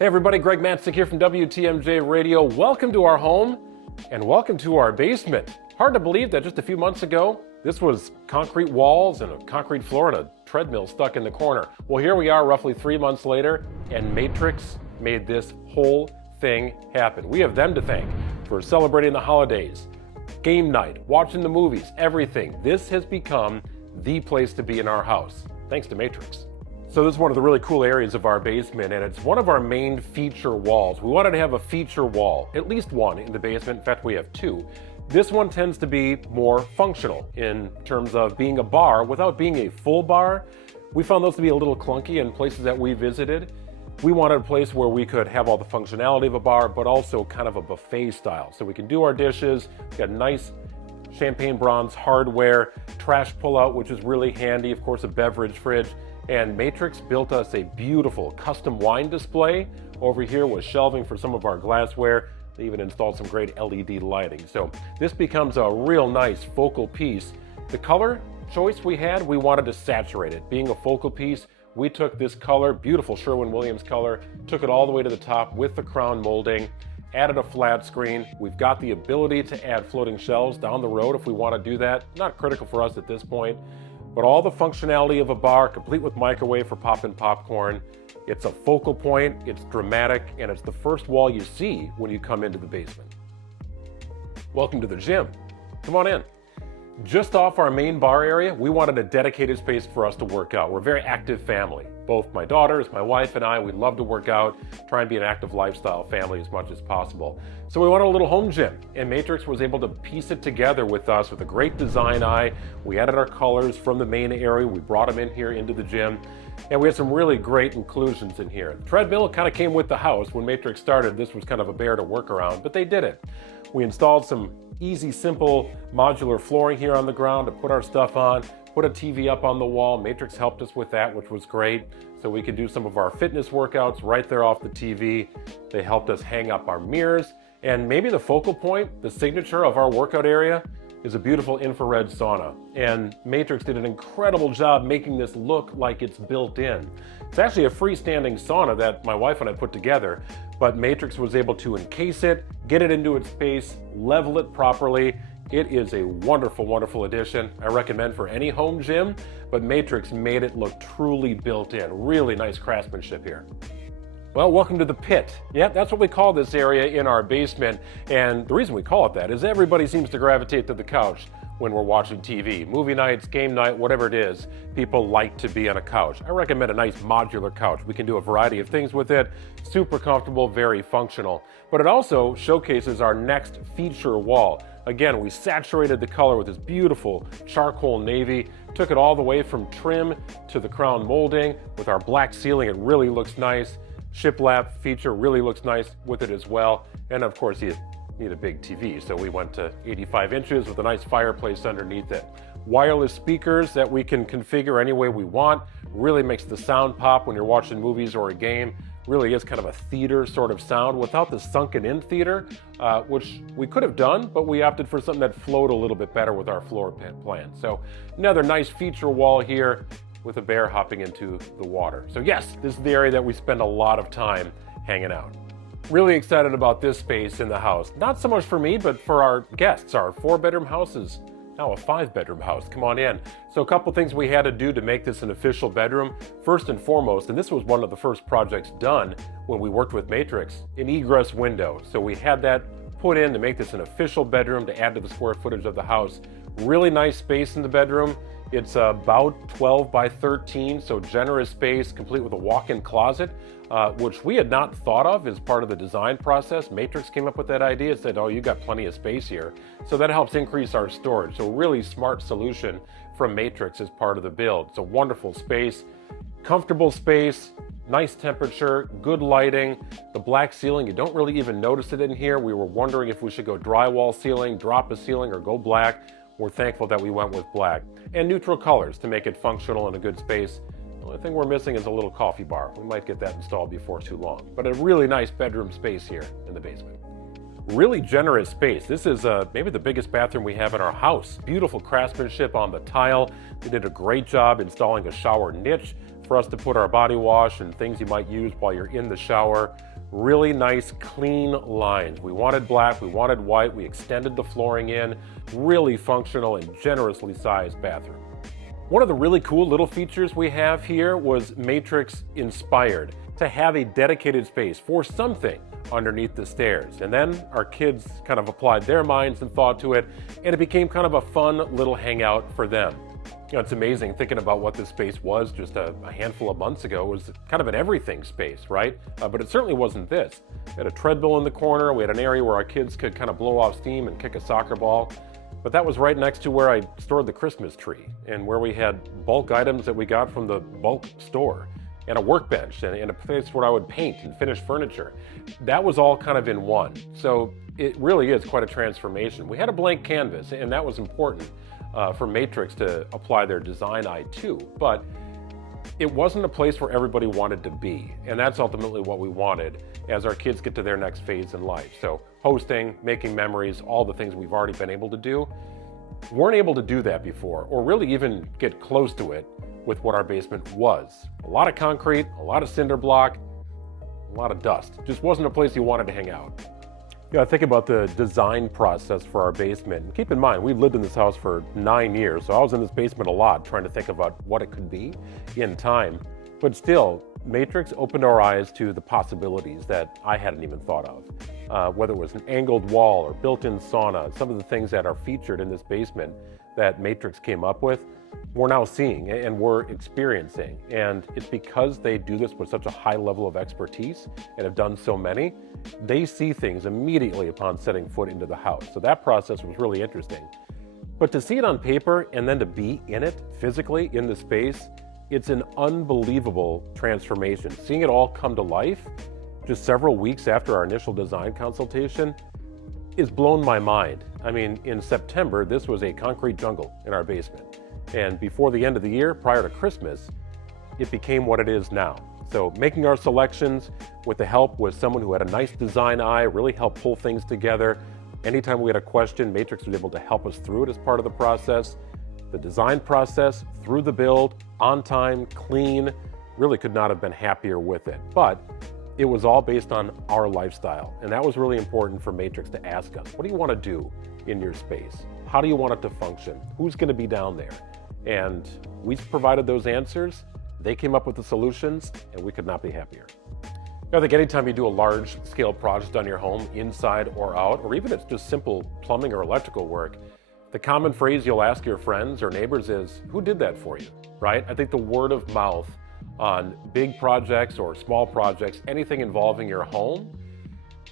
Hey everybody, Greg Matzek here from WTMJ Radio. Welcome to our home and welcome to our basement. Hard to believe that just a few months ago, this was concrete walls and a concrete floor and a treadmill stuck in the corner. Well, here we are roughly 3 months later, and Matrix made this whole thing happen. We have them to thank for celebrating the holidays, game night, watching the movies, everything. This has become the place to be in our house, thanks to Matrix. So this is one of the really cool areas of our basement, and it's one of our main feature walls. We wanted to have a feature wall, at least one in the basement. In fact, we have two. This one tends to be more functional in terms of being a bar without being a full bar. We found those to be a little clunky in places that we visited. We wanted a place where we could have all the functionality of a bar, but also kind of a buffet style. So we can do our dishes, we got nice champagne bronze hardware, trash pullout, which is really handy, of course, a beverage fridge. And Matrix built us a beautiful custom wine display over here with shelving for some of our glassware. They even installed some great LED lighting. So this becomes a real nice focal piece. The color choice we had, we wanted to saturate it. Being a focal piece, we took this color, beautiful Sherwin-Williams color, took it all the way to the top with the crown molding, added a flat screen. We've got the ability to add floating shelves down the road if we want to do that. Not critical for us at this point. But all the functionality of a bar, complete with microwave for popping popcorn. It's a focal point, it's dramatic, and it's the first wall you see when you come into the basement. Welcome to the gym. Come on in. Just off our main bar area, we wanted a dedicated space for us to work out. We're a very active family. Both my daughters, my wife, and I, we love to work out, try and be an active lifestyle family as much as possible. So we wanted a little home gym, and Matrix was able to piece it together with us with a great design eye. We added our colors from the main area. We brought them in here into the gym, and we had some really great inclusions in here. The treadmill kind of came with the house. When Matrix started, this was kind of a bear to work around, but they did it. We installed some easy, simple modular flooring here on the ground to put our stuff on, put a TV up on the wall. Matrix helped us with that, which was great. So we could do some of our fitness workouts right there off the TV. They helped us hang up our mirrors. And maybe the focal point, the signature of our workout area, is a beautiful infrared sauna. And Matrix did an incredible job making this look like it's built in. It's actually a freestanding sauna that my wife and I put together, but Matrix was able to encase it, get it into its space, level it properly. It is a wonderful, wonderful addition. I recommend for any home gym, but Matrix made it look truly built in. Really nice craftsmanship here. Well, welcome to the pit. Yeah, that's what we call this area in our basement. And the reason we call it that is everybody seems to gravitate to the couch when we're watching TV. Movie nights, game night, whatever it is, people like to be on a couch. I recommend a nice modular couch. We can do a variety of things with it. Super comfortable, very functional. But it also showcases our next feature wall. Again, we saturated the color with this beautiful charcoal navy, took it all the way from trim to the crown molding. With our black ceiling, it really looks nice. Shiplap feature really looks nice with it as well. And of course, you need a big TV, so we went to 85 inches with a nice fireplace underneath it. Wireless speakers that we can configure any way we want. Really makes the sound pop when you're watching movies or a game. Really is kind of a theater sort of sound without the sunken in theater, which we could have done, but we opted for something that flowed a little bit better with our floor plan. So another nice feature wall here with a bear hopping into the water. So yes, this is the area that we spend a lot of time hanging out. Really excited about this space in the house. Not so much for me, but for our guests. Our 4-bedroom house is now a 5-bedroom house. Come on in. So a couple things we had to do to make this an official bedroom. First and foremost, and this was one of the first projects done when we worked with Matrix, an egress window. So we had that put in to make this an official bedroom to add to the square footage of the house. Really nice space in the bedroom. It's about 12 by 13, so generous space, complete with a walk-in closet, which we had not thought of as part of the design process. Matrix came up with that idea and said, oh, you got plenty of space here. So that helps increase our storage. So really smart solution from Matrix as part of the build. It's a wonderful space, comfortable space, nice temperature, good lighting. The black ceiling, you don't really even notice it in here. We were wondering if we should go drywall ceiling, drop a ceiling, or go black. We're thankful that we went with black. And neutral colors to make it functional in a good space. The only thing we're missing is a little coffee bar. We might get that installed before too long. But a really nice bedroom space here in the basement. Really generous space. This is maybe the biggest bathroom we have in our house. Beautiful craftsmanship on the tile. They did a great job installing a shower niche for us to put our body wash and things you might use while you're in the shower. Really nice, clean lines. We wanted black, we wanted white, we extended the flooring in. Really functional and generously sized bathroom. One of the really cool little features we have here was Matrix inspired, to have a dedicated space for something underneath the stairs. And then our kids kind of applied their minds and thought to it, and it became kind of a fun little hangout for them. You know, it's amazing thinking about what this space was just a handful of months ago. It was kind of an everything space, right? But it certainly wasn't this. We had a treadmill in the corner. We had an area where our kids could kind of blow off steam and kick a soccer ball. But that was right next to where I stored the Christmas tree and where we had bulk items that we got from the bulk store, and a workbench and a place where I would paint and finish furniture. That was all kind of in one. So it really is quite a transformation. We had a blank canvas, and that was important for Matrix to apply their design eye to, but it wasn't a place where everybody wanted to be. And that's ultimately what we wanted as our kids get to their next phase in life. So hosting, making memories, all the things we've already been able to do, weren't able to do that before, or really even get close to it with what our basement was. A lot of concrete, a lot of cinder block, a lot of dust. Just wasn't a place you wanted to hang out. You know, I think about the design process for our basement. And keep in mind, we've lived in this house for 9 years, so I was in this basement a lot trying to think about what it could be in time. But still, Matrix opened our eyes to the possibilities that I hadn't even thought of. Whether it was an angled wall or built-in sauna, some of the things that are featured in this basement that Matrix came up with, we're now seeing and we're experiencing. And it's because they do this with such a high level of expertise and have done so many, they see things immediately upon setting foot into the house. So that process was really interesting. But to see it on paper and then to be in it physically in the space, it's an unbelievable transformation. Seeing it all come to life just several weeks after our initial design consultation is blown my mind. I mean, in September, this was a concrete jungle in our basement. And before the end of the year, prior to Christmas, it became what it is now. So making our selections with the help with someone who had a nice design eye, really helped pull things together. Anytime we had a question, Matrix was able to help us through it as part of the process. The design process, through the build, on time, clean, really could not have been happier with it. But it was all based on our lifestyle. And that was really important for Matrix to ask us, what do you want to do in your space? How do you want it to function? Who's going to be down there? And we provided those answers. They came up with the solutions, and we could not be happier. I think anytime you do a large-scale project on your home, inside or out, or even if it's just simple plumbing or electrical work, the common phrase you'll ask your friends or neighbors is, who did that for you, right? I think the word of mouth on big projects or small projects, anything involving your home,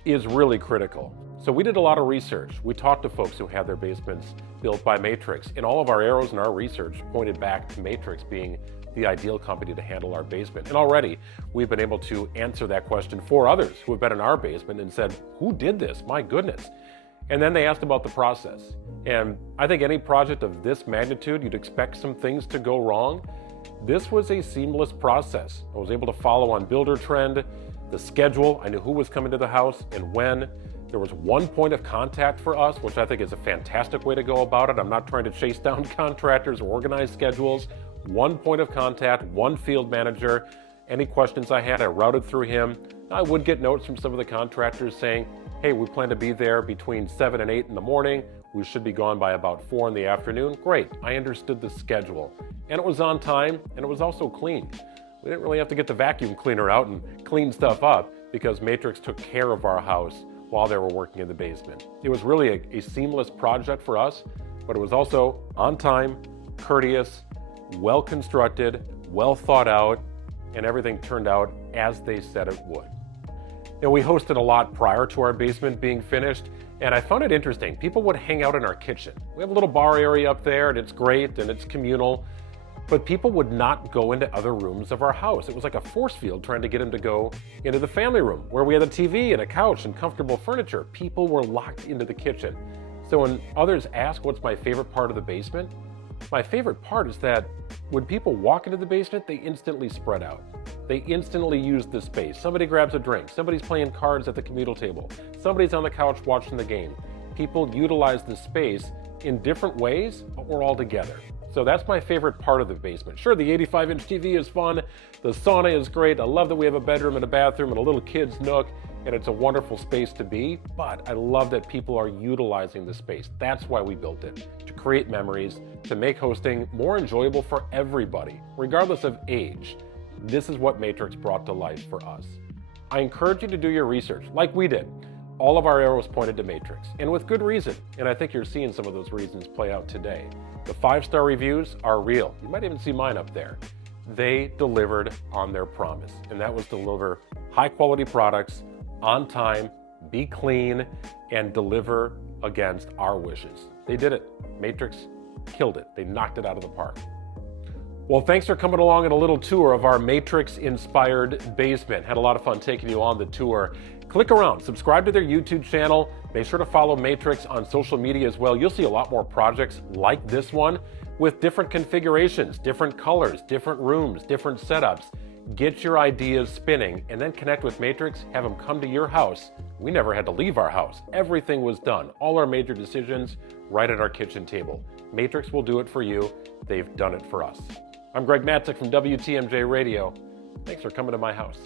is really critical. So we did a lot of research. We talked to folks who had their basements built by Matrix, and all of our arrows in our research pointed back to Matrix being the ideal company to handle our basement. And already we've been able to answer that question for others who have been in our basement and said, who did this? My goodness. And then they asked about the process. And I think any project of this magnitude, you'd expect some things to go wrong. This was a seamless process. I was able to follow on builder trend, the schedule. I knew who was coming to the house and when. There was one point of contact for us, which I think is a fantastic way to go about it. I'm not trying to chase down contractors or organize schedules. One point of contact, one field manager. Any questions I had, I routed through him. I would get notes from some of the contractors saying, hey, we plan to be there between 7 and 8 in the morning. We should be gone by about 4 in the afternoon. Great, I understood the schedule. And it was on time, and it was also clean. We didn't really have to get the vacuum cleaner out and clean stuff up because Matrix took care of our house while they were working in the basement. It was really a seamless project for us, but it was also on time, courteous, well constructed, well thought out, and everything turned out as they said it would. And we hosted a lot prior to our basement being finished, and I found it interesting. People would hang out in our kitchen. We have a little bar area up there, and it's great, and it's communal, but people would not go into other rooms of our house. It was like a force field trying to get them to go into the family room, where we had a TV and a couch and comfortable furniture. People were locked into the kitchen. So when others ask what's my favorite part of the basement, my favorite part is that when people walk into the basement, they instantly spread out. They instantly use the space. Somebody grabs a drink. Somebody's playing cards at the communal table. Somebody's on the couch watching the game. People utilize the space in different ways, but we're all together. So that's my favorite part of the basement. Sure, the 85-inch TV is fun, the sauna is great, I love that we have a bedroom and a bathroom and a little kid's nook, and it's a wonderful space to be, but I love that people are utilizing the space. That's why we built it, to create memories, to make hosting more enjoyable for everybody, regardless of age. This is what Matrix brought to life for us. I encourage you to do your research, like we did. All of our arrows pointed to Matrix, and with good reason, and I think you're seeing some of those reasons play out today. The 5-star reviews are real. You might even see mine up there. They delivered on their promise, and that was to deliver high-quality products on time, be clean, and deliver against our wishes. They did it. Matrix killed it. They knocked it out of the park. Well, thanks for coming along on a little tour of our Matrix-inspired basement. Had a lot of fun taking you on the tour. Click around, subscribe to their YouTube channel. Make sure to follow Matrix on social media as well. You'll see a lot more projects like this one with different configurations, different colors, different rooms, different setups. Get your ideas spinning and then connect with Matrix, have them come to your house. We never had to leave our house. Everything was done. All our major decisions right at our kitchen table. Matrix will do it for you. They've done it for us. I'm Greg Matzek from WTMJ Radio. Thanks for coming to my house.